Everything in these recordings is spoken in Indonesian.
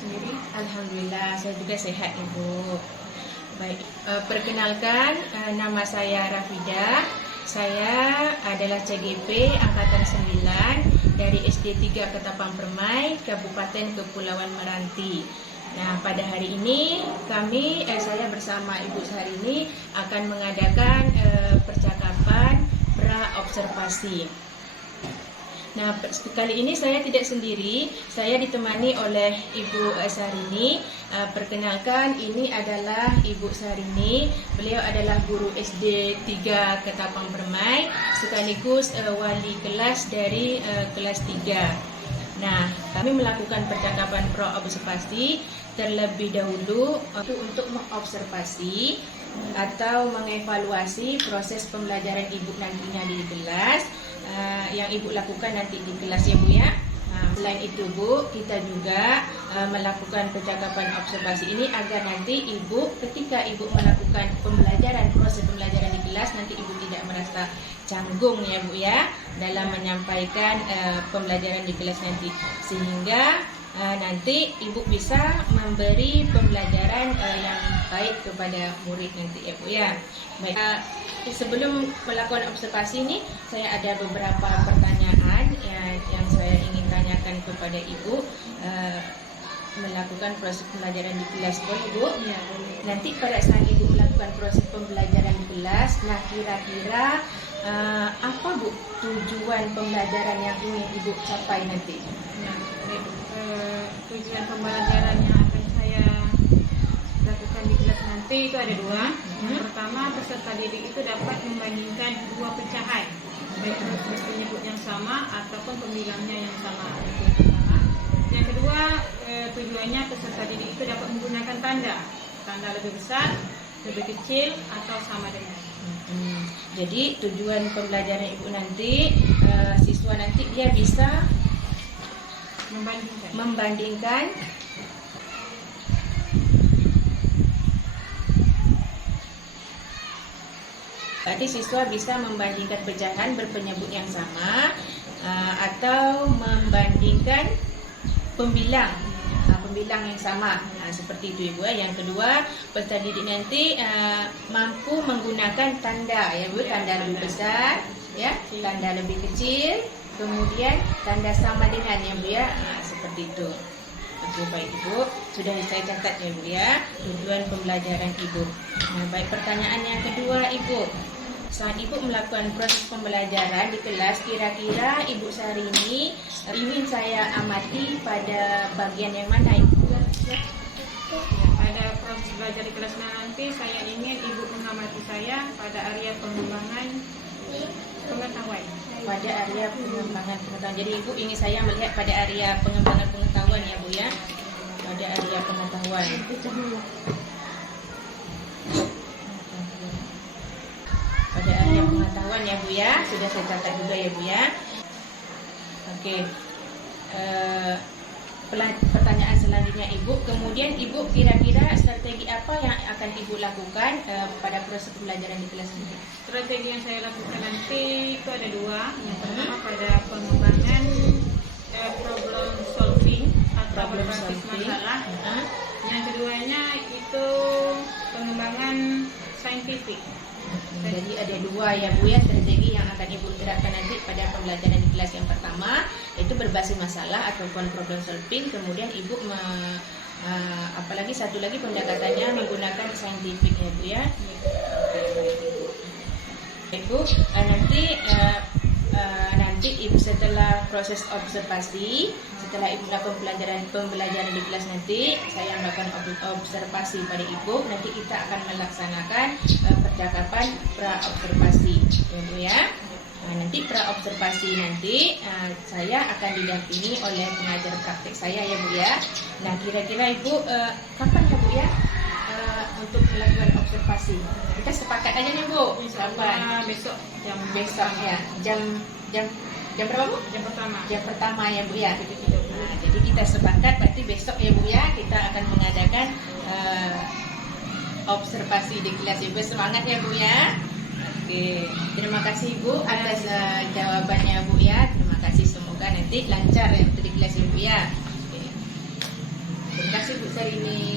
sendiri? Alhamdulillah, saya juga sehat Ibu. Baik, perkenalkan nama saya Rafidah. Saya adalah CGP Angkatan 9 dari SD 3 Ketapang Permai, Kabupaten Kepulauan Meranti. Nah, pada hari ini saya bersama Ibu Sarini akan mengadakan percakapan pra-observasi. Nah, kali ini saya tidak sendiri, saya ditemani oleh Ibu Sarini. Perkenalkan, ini adalah Ibu Sarini. Beliau adalah guru SD 3 Ketapang Permai, sekaligus wali kelas dari kelas 3. Nah, kami melakukan percakapan pro-observasi terlebih dahulu untuk mengobservasi atau mengevaluasi proses pembelajaran Ibu nantinya di kelas. Yang Ibu lakukan nanti di kelas ya Bu ya. Selain itu Bu, kita juga melakukan percakapan observasi ini agar nanti Ibu ketika Ibu melakukan proses pembelajaran di kelas, nanti Ibu tidak merasa canggung ya Bu ya dalam menyampaikan pembelajaran di kelas nanti, sehingga nanti Ibu bisa memberi pembelajaran yang baik kepada murid nanti ya Bu ya. Baik, sebelum melakukan observasi ini, saya ada beberapa pertanyaan yang saya ingin tanyakan kepada Ibu. Melakukan proses pembelajaran di kelas, boleh Bu? Ya. Nanti pada saat Ibu melakukan proses pembelajaran di kelas, nah kira-kira apa Bu tujuan pembelajaran yang ingin Ibu capai nanti? Nah, tujuan pembelajaran yang akan saya lakukan di kelas nanti itu ada dua. Yang pertama, peserta didik itu dapat membandingkan dua pecahan, baik proses penyebut yang sama ataupun pembilangnya yang sama. Itu yang pertama. Yang kedua, tujuannya peserta didik itu dapat menggunakan tanda lebih besar, lebih kecil, atau sama dengan. Jadi tujuan pembelajaran Ibu nanti, siswa nanti dia bisa membandingkan berarti siswa bisa membandingkan pecahan berpenyebut yang sama atau membandingkan pembilang yang sama. Seperti itu Ibu. Yang kedua, peserta didik nanti mampu menggunakan tanda ya Bu, tanda lebih besar ya, tanda lebih kecil, kemudian tanda sama dengan ya Bu ya. Seperti itu. Oke, baik Ibu, sudah saya catat ya Bu ya tujuan pembelajaran Ibu. Nah, baik, pertanyaan yang kedua Ibu. Saat Ibu melakukan proses pembelajaran di kelas, kira-kira Ibu Sarini ingin saya amati pada bagian yang mana Ibu? Ya, pada proses belajar di kelas nanti, saya ingin Ibu mengamati saya pada area pengembangan pengetahuan. Pada area pengembangan pengetahuan. Jadi Ibu ingin saya melihat pada area pengembangan pengetahuan ya Bu ya. Pada area pengetahuan. Pada area pengetahuan ya Bu ya. Sudah saya catat juga ya Bu ya. Oke. Pertanyaan selanjutnya Ibu. Kemudian Ibu kira-kira strategi apa yang akan Ibu lakukan pada proses pembelajaran di kelas ini? Strategi yang saya lakukan nanti itu ada dua. Yang pertama pada pengembangan problem solving atau berbasis masalah. Yang keduanya itu pengembangan saintifik. Jadi ada dua ya Bu ya strategi yang akan Ibu terapkan nanti pada pembelajaran di kelas. Yang pertama itu berbasis masalah ataupun problem solving. Kemudian Ibu apalagi satu lagi pendekatannya menggunakan saintifik ya Bu ya. Ibu nanti Ibu setelah proses observasi, setelah Ibu melakukan pembelajaran di kelas nanti, saya melakukan observasi pada Ibu. Nanti kita akan melaksanakan percakapan pra-observasi ya Bu ya. Nanti pra-observasi nanti saya akan didampingi oleh pengajar praktek saya ya Bu ya. Nah, kira-kira Ibu kapan ya Bu ya untuk melakukan observasi? Kita sepakat aja nih Bu. Kapan? Besok ya. Jam berapa Bu? Jam pertama ya Bu ya. Nah, jadi kita sepakat berarti besok ya Bu ya kita akan mengadakan observasi di kelas Ibu. Semangat ya Bu ya. Oke, terima kasih Bu atas jawabannya Bu ya. Terima kasih, semoga nanti lancar ya untuk di kelas Ibu ya. Oke. Terima kasih Bu Sarini.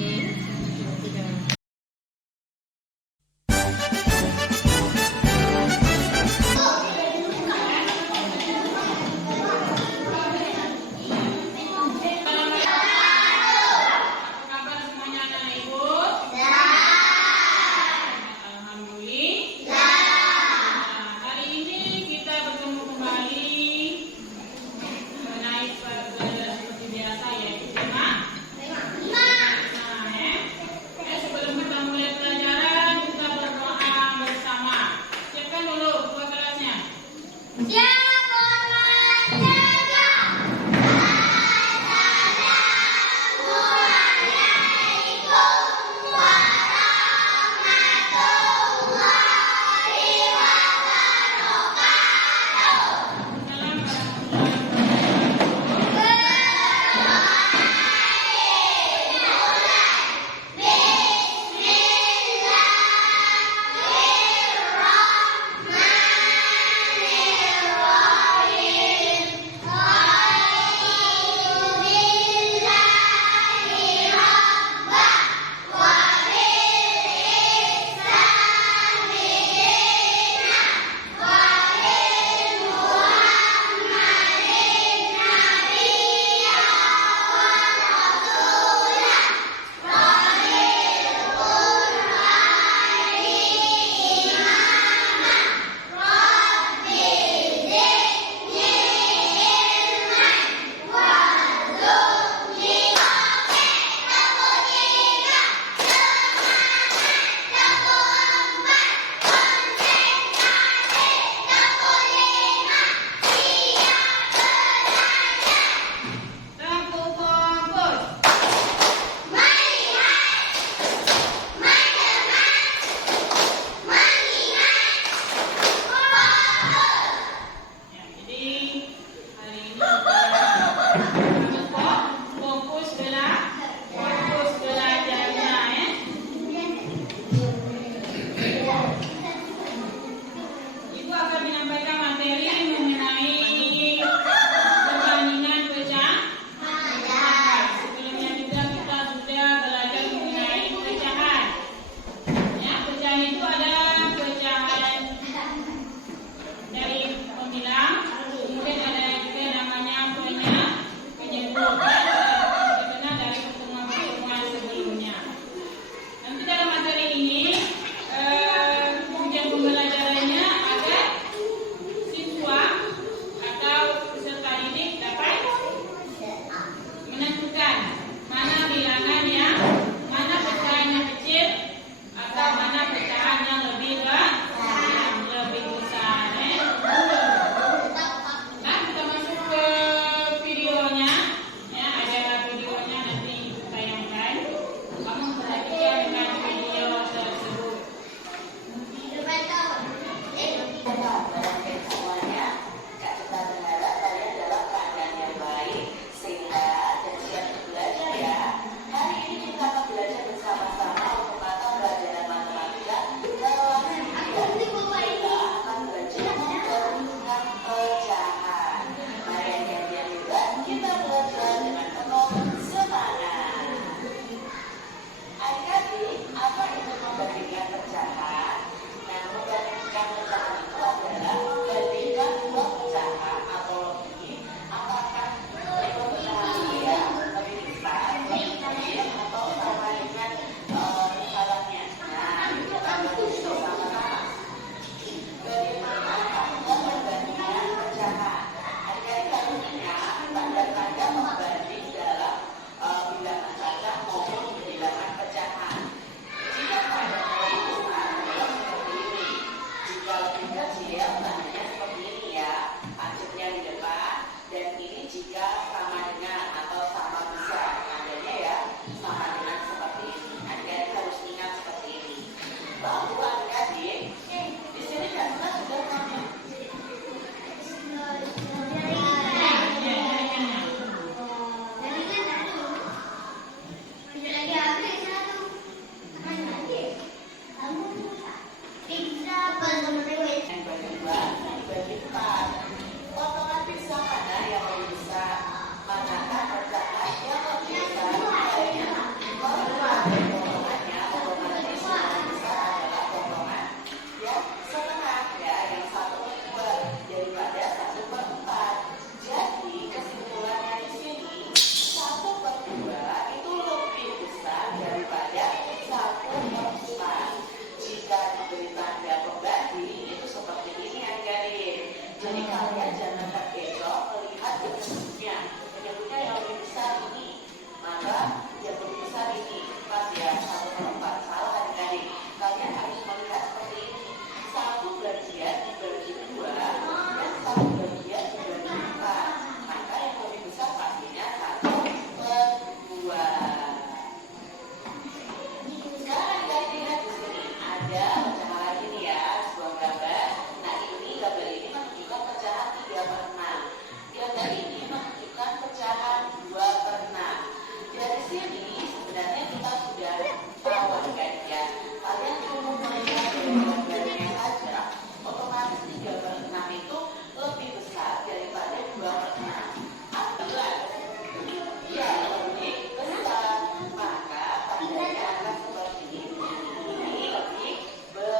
ada pecahan lagi nih ya, sebuah gambar. Nah ini gambar ini menunjukkan pecahan 3/6. Gambar ini menunjukkan pecahan 2/6. Dari sini sebenarnya kita sudah tahu kan ya. Kalian cukup melihat dari gambarnya saja, otomatis 3/6 itu lebih besar daripada 2/6. Apabila ya lebih besar, maka tandanya akan seperti ini lebih besar.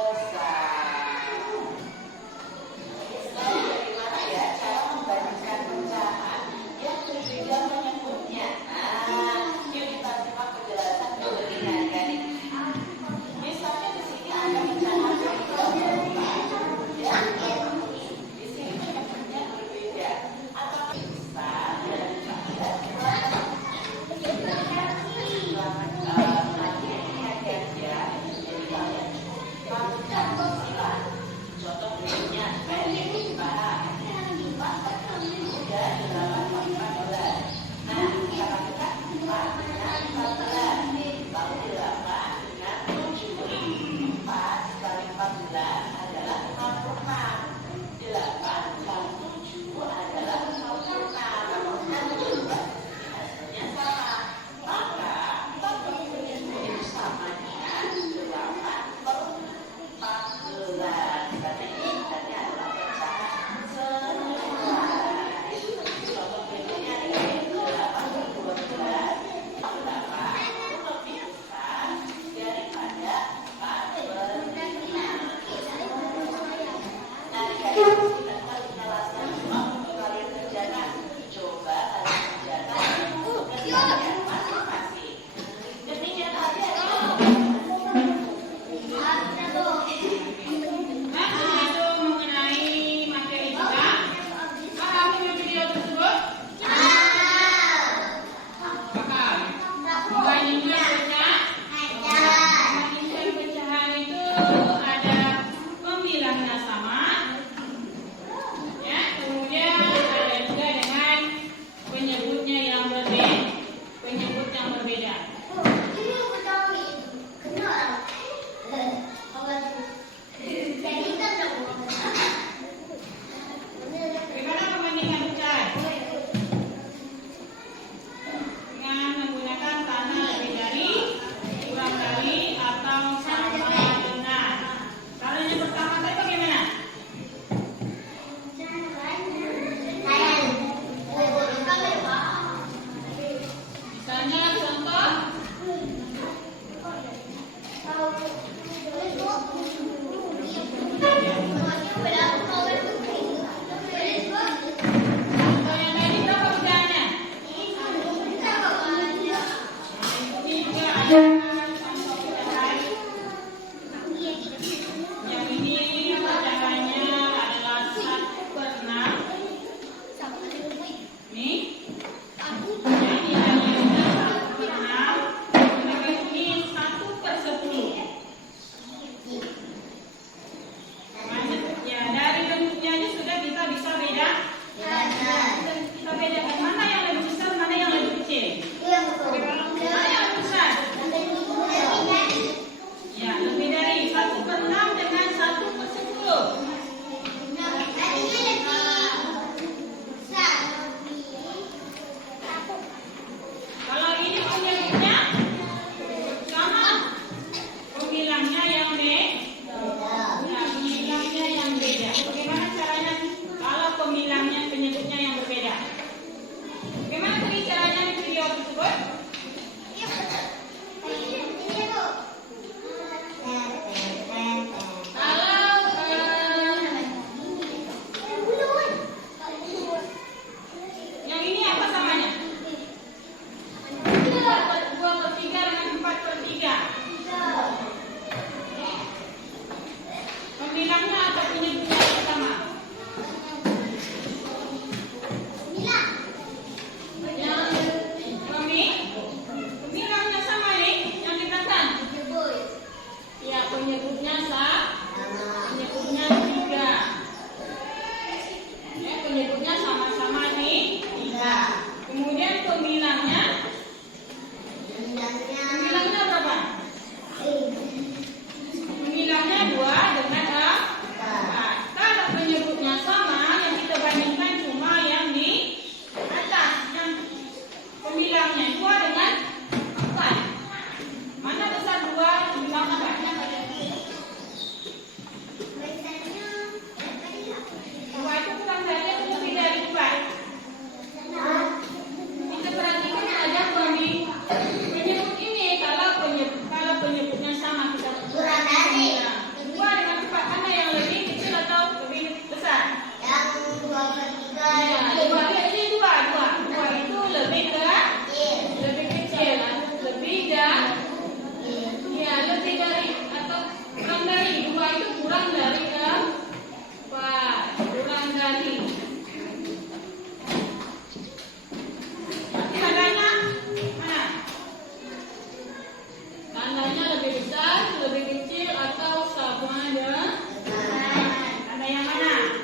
lebih kecil atau sama dengan? Tanda yang mana?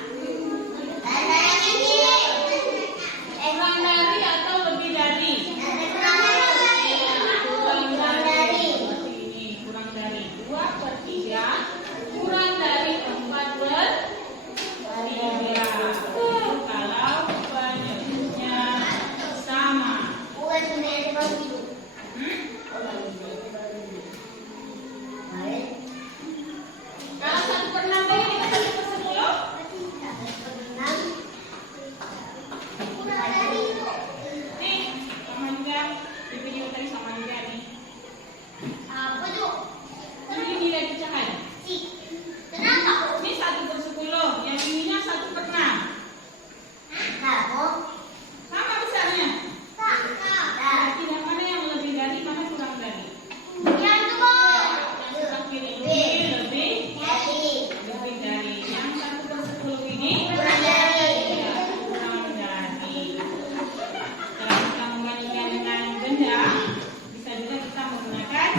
Kurang dari atau lebih dari? Kurang dari. Seperti ini, kurang dari 2/3, kurang dari 4/3. Kalau penyebutnya sama. Kalau 1/6 tadi dikasih 1/10? Nih, sama juga. Di video tadi sama juga nih. Ini nilai pecahan. Ini 1/10. Yang ininya 1/6. Sama besarnya. Berarti yang mana yang lebih dari, mana kurang dari? Yang sebelah kiri ini lebih dari. Yang 1/10 ini kurang dari. Setelah kita membandingkan dengan benda, bisa juga kita menggunakan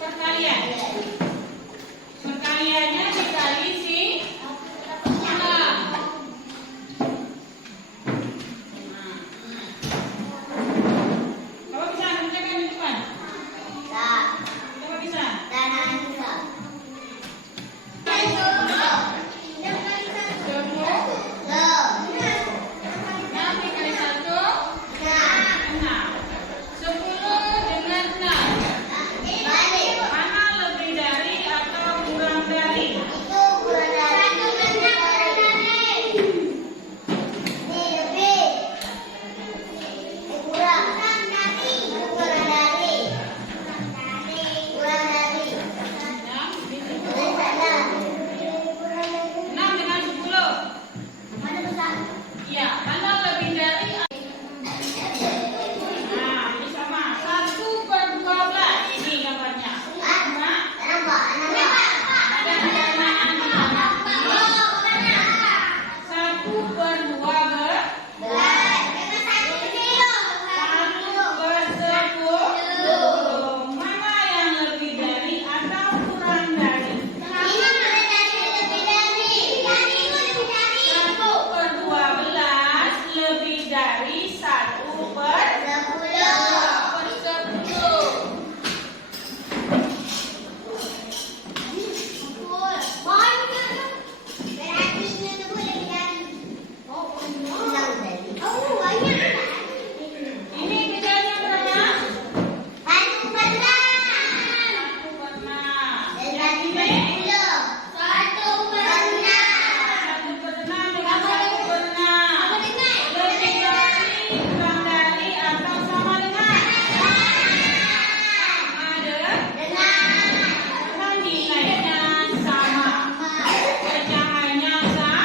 perkalian. Perkaliannya dikali si enam. Bapak bisa mengerjakan di depan? Bapak bisa? Enam dikali 1, 6. 10 dengan 6. Mana lebih dari atau kurang dari? Enam dengan 10. Iya, mana lebih dari? Nah, ini sama. 1/12. Ini gambarnya. Nah, ada persamaan di sana. 1/2 1/10. Mana yang lebih dari atau kurang dari? 1/12 lebih dari 1/10. Ini bedanya berapa? 1/6. Yang ini 1/6 dengan 1/6. Lebih dari, kurang dari, atau sama dengan? Ada? Karena nilainya sama. Pecahannya sama.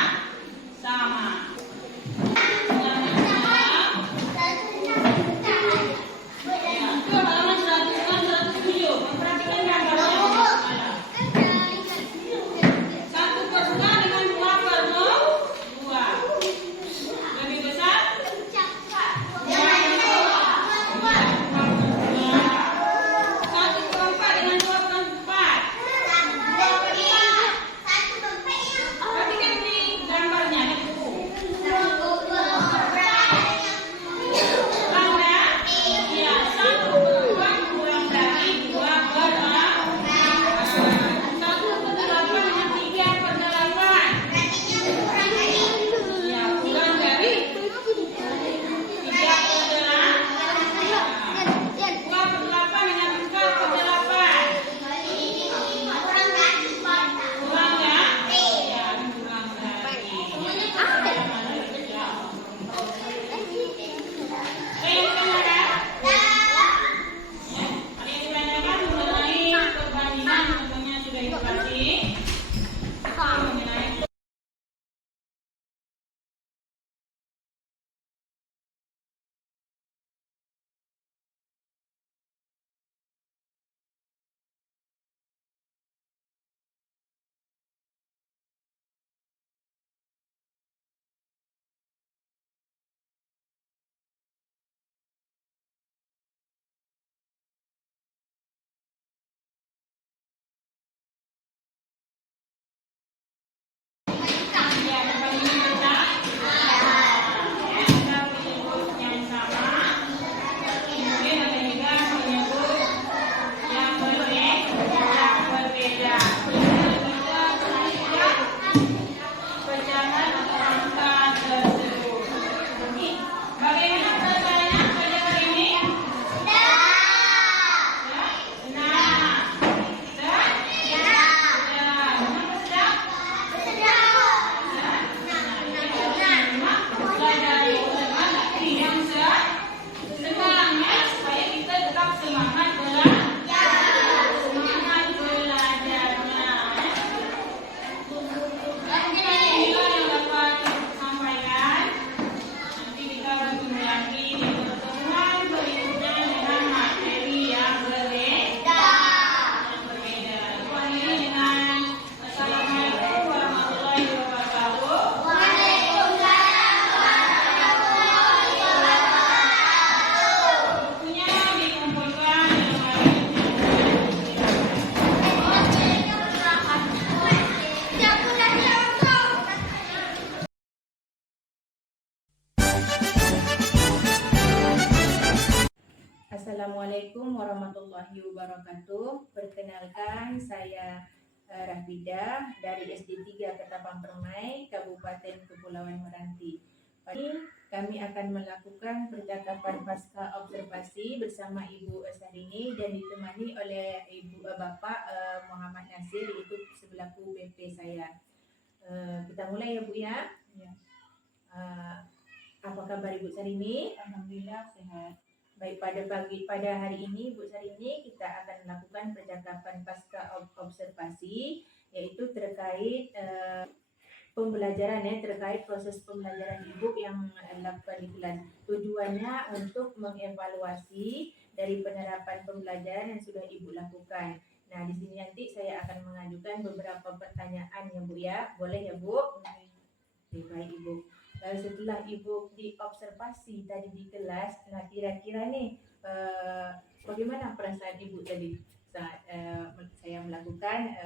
Itu halaman 106, 107. Memperhatikan gambarnya. 1/2 dengan 2/2. Lebih besar? 1/4 dengan 2/4. Perhatikan di gambarnya, di buku. Tanda? Iya, 1/4 kurang dari 2/8. 1/8 dengan 3/8. Ya, kurang dari 3/8. 2/8 dengan 4/8. Kurang ya? Ya, kurang dari. Yang ditanyakan? Ya, ada yang ditanyakan mengenai perbandingan, contohnya sudah ibu kasih. Assalamualaikum warahmatullahi wabarakatuh. Perkenalkan, saya Rafidah dari SD 3 Ketapang Permai, Kabupaten Kepulauan Meranti. Hari kami akan melakukan percakapan pasca observasi bersama Ibu Sarini dan ditemani oleh Bapak Muhammad Nasir, itu sebelaku BP saya. Kita mulai ya Bu ya. Ya. Apa kabar Ibu Sarini? Alhamdulillah sehat. Baik, pada hari ini Bu Sarini kita akan melakukan percakapan pasca observasi, yaitu terkait pembelajaran terkait proses pembelajaran Ibu yang dilakukan di kelas. Tujuannya untuk mengevaluasi dari penerapan pembelajaran yang sudah Ibu lakukan. Nah, di sini nanti saya akan mengajukan beberapa pertanyaan ya Bu ya. Boleh ya Bu? Oke, baik Ibu. Setelah Ibu diobservasi tadi di kelas, nah kira-kira nih bagaimana perasaan Ibu tadi saat saya melakukan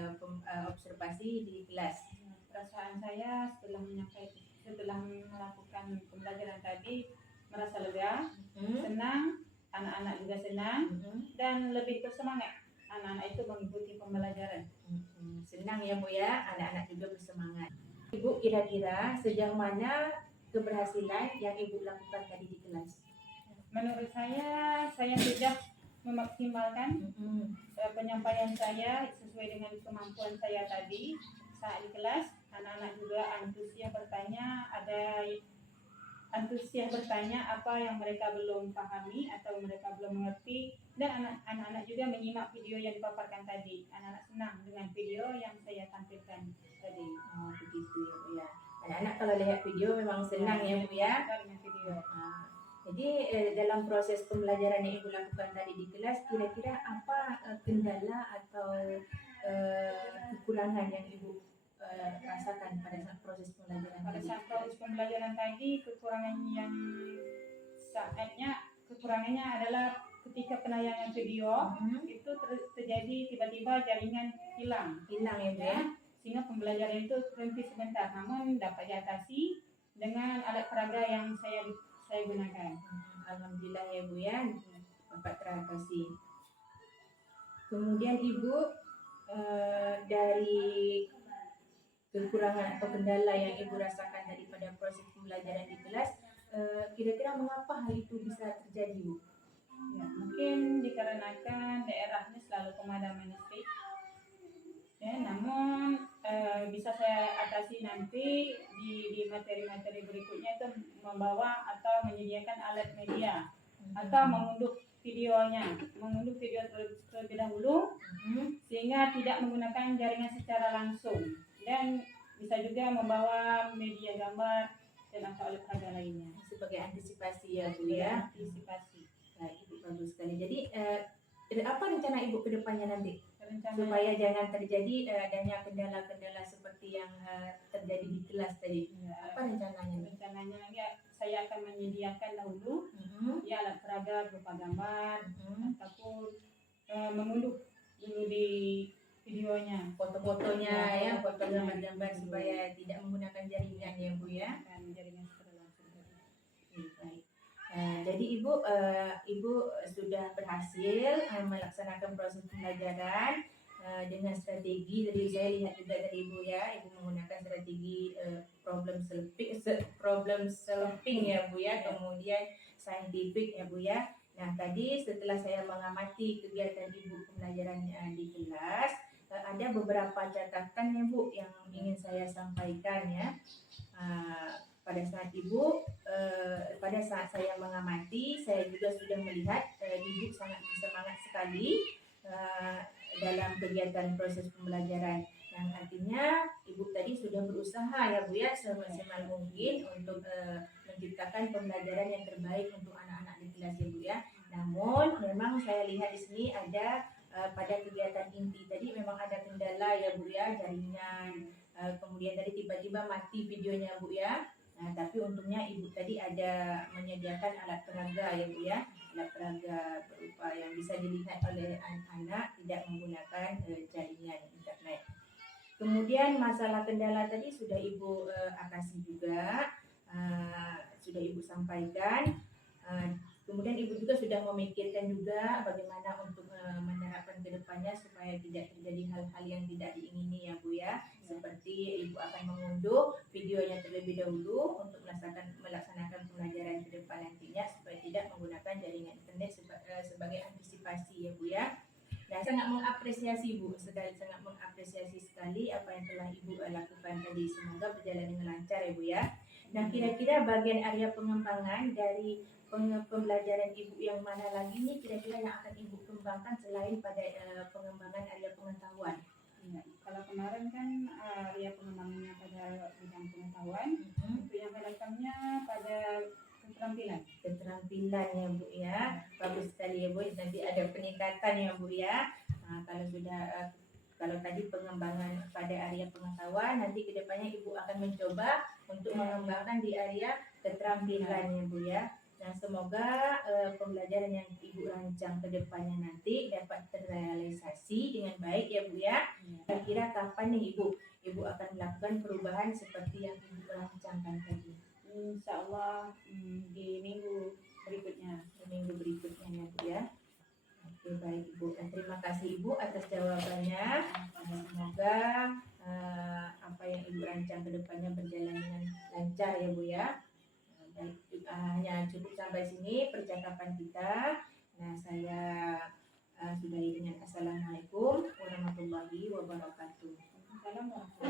observasi di kelas? Perasaan saya setelah melakukan pembelajaran tadi merasa lega, senang, anak-anak juga senang, dan lebih bersemangat. Anak-anak itu mengikuti pembelajaran. Senang ya Bu ya, anak-anak juga bersemangat. Ibu kira-kira sejauh mana keberhasilan yang Ibu lakukan tadi di kelas? Menurut saya sudah memaksimalkan penyampaian saya sesuai dengan kemampuan saya tadi saat di kelas. Anak-anak juga antusias bertanya apa yang mereka belum pahami atau mereka belum mengerti, dan anak-anak juga menyimak video yang dipaparkan tadi. Anak-anak senang dengan video yang saya tampilkan tadi. Oh, begitu ya Bu ya. Anak-anak kalau lihat video memang senang ya Bu ya. Dengan video. Jadi dalam proses pembelajaran yang Ibu lakukan tadi di kelas, kira-kira apa kendala atau kekurangan yang Ibu rasakan pada saat proses pembelajaran Pada tadi? saat proses pembelajaran tadi, kekurangannya adalah ketika penayangan video itu terjadi tiba-tiba jaringan hilang Hilang ya Bu ya. Sehingga pembelajaran itu berhenti sebentar, namun dapat diatasi dengan alat peraga yang saya gunakan. Alhamdulillah ya Bu ya, dapat teratasi. Kemudian Ibu dari kekurangan atau kendala yang Ibu rasakan tadi pada proses pembelajaran di kelas, kira-kira mengapa hal itu bisa terjadi Bu? Ya, mungkin dikarenakan daerahnya selalu pemadaman listrik. Ya, namun bisa saya atasi nanti di materi-materi berikutnya, itu membawa atau menyediakan alat media atau mengunduh video terlebih dahulu sehingga tidak menggunakan jaringan secara langsung, dan bisa juga membawa media gambar dan atau alat peraga lainnya Sebagai antisipasi ya Bu ya. antisipasi. Baik, Ibu, bagus sekali. Jadi apa rencana Ibu ke depannya nanti? Rencana Supaya jangan terjadi adanya kendala-kendala seperti yang terjadi di kelas tadi. Apa rencananya? rencananya saya akan menyediakan dahulu ya alat peraga berupa gambar ataupun mengunduh dulu di videonya Foto-fotonya ya, foto fotonya. gambar-gambar supaya tidak menggunakan jaringan ya Bu ya. dan jaringan secara langsung tadi. Baik. Jadi Ibu sudah berhasil melaksanakan proses pembelajaran dengan strategi. Tadi saya lihat juga dari Ibu ya, Ibu menggunakan strategi problem solving ya Bu ya, kemudian scientific ya Bu ya. Nah, tadi setelah saya mengamati kegiatan Ibu pembelajaran di kelas, ada beberapa catatan ya Bu yang ingin saya sampaikan ya. Pada saat saya mengamati, saya juga sudah melihat Ibu sangat bersemangat sekali dalam kegiatan proses pembelajaran. Yang artinya Ibu tadi sudah berusaha ya Bu ya semaksimal mungkin untuk menciptakan pembelajaran yang terbaik untuk anak-anak di kelas ya Bu ya. Namun memang saya lihat di sini ada pada kegiatan inti tadi memang ada kendala ya Bu ya, jaringan. Kemudian tadi tiba-tiba mati videonya Bu ya. Nah, tapi untungnya Ibu tadi ada menyediakan alat peraga ya Bu ya, alat peraga berupa yang bisa dilihat oleh anak-anak tidak menggunakan jaringan internet. Kemudian masalah kendala tadi sudah Ibu atasi juga, sudah Ibu sampaikan. Kemudian Ibu juga sudah memikirkan juga bagaimana untuk menerapkan ke depannya supaya tidak terjadi hal-hal yang tidak diingini ya Bu ya. Seperti Ibu akan mengunduh videonya terlebih dahulu untuk melaksanakan pembelajaran ke depan nantinya supaya tidak menggunakan jaringan internet sebagai antisipasi ya Bu ya. Nah, sangat mengapresiasi Bu, sangat mengapresiasi sekali apa yang telah Ibu lakukan tadi. Semoga berjalan dengan lancar ya Bu ya. Nah, kira-kira bagian area pengembangan dari pembelajaran Ibu yang mana lagi nih kira-kira yang akan Ibu kembangkan selain pada pengembangan area pengetahuan? Ya, kalau kemarin kan area pengembangannya pada bidang pengetahuan, untuk yang akan datangnya pada Keterampilan ya Bu ya. Bagus sekali ya Bu, nanti ada peningkatan ya Bu ya. Nah, kalau tadi pengembangan pada area pengetahuan, nanti kedepannya Ibu akan mencoba untuk mengembangkan di area keterampilan ya Bu ya. Nah, semoga pembelajaran yang Ibu rancang ke depannya nanti dapat terrealisasi dengan baik ya Bu ya. Kira-kira kapan nih Ibu akan melakukan perubahan seperti yang Ibu rancangkan tadi? Insya Allah di minggu berikutnya. Ya Bu ya. Oke baik Ibu, dan terima kasih Ibu atas jawabannya. Semoga apa yang Ibu rancang ke depannya berjalan dengan lancar ya Bu ya. Baik, hanya cukup sampai sini percakapan kita. Nah, saya sudahi dengan Assalamualaikum warahmatullahi wabarakatuh. Assalamualaikum.